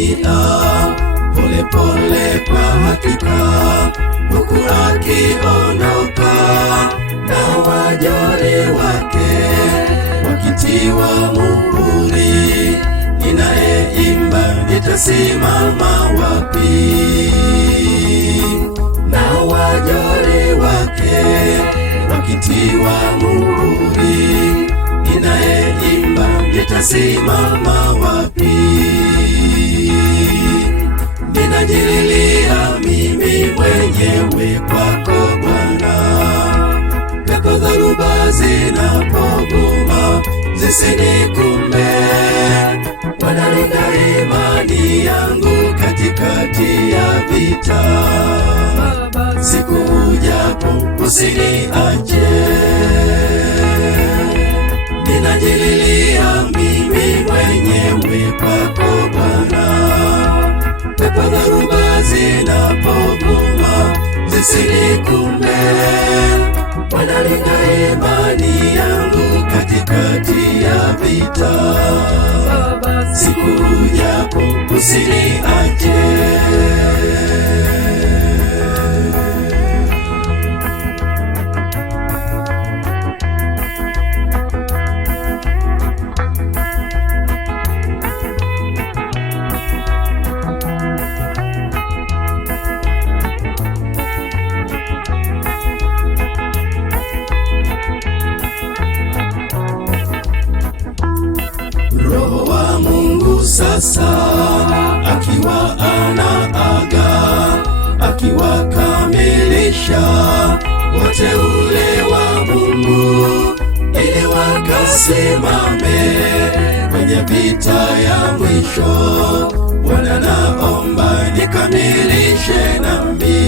dunia pole pole kwa hakika, huku akiondoka na wajoli wake wakitiwa muhuri. Ninayeimba nitasimama wapi? Na wajoli wake wakitiwa muhuri. Ninayeimba nitasimama wapi? Ninajililia mimi mwenyewe kwako Bwana, pepo dharuba zinapovuma zisinikumbe. Wanalinda imani yangu katikati ya vita, siku ujapo usiniache. Ninajililia mimi mwenyewe kwako Bwana, pepo dharuba zinapovuma zisinikumbe. Wanalinda imani yangu katikati ya vita, siku ujapo usiniache. Sasa akiwa anaaga, akiwakamilisha wateule wa Mungu ili wakasimame kwenye vita ya mwisho. Bwana, naomba nikamilishe nami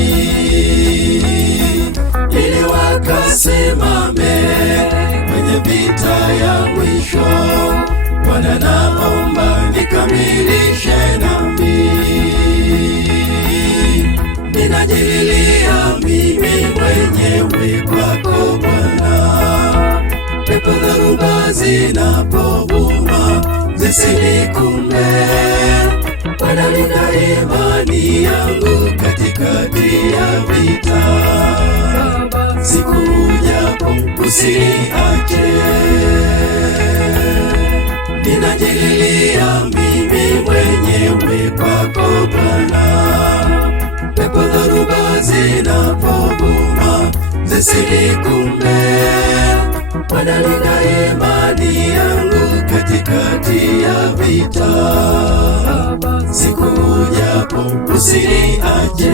ili wakasimame kwenye vita ya mwisho. Bwana, naomba nikamilishe nami. Ninajililia mimi mwenyewe kwako Bwana, pepo dharuba zinapovuma zisinikumbe. Wanalinda imani yangu katikati ya vita, siku ujapo usiniache. Ninajililia mimi mwenyewe kwako Bwana, pepo dharuba zinapovuma zisinikumbe. Wanalinda imani yangu katikati ya vita, siku ujapo usiniache.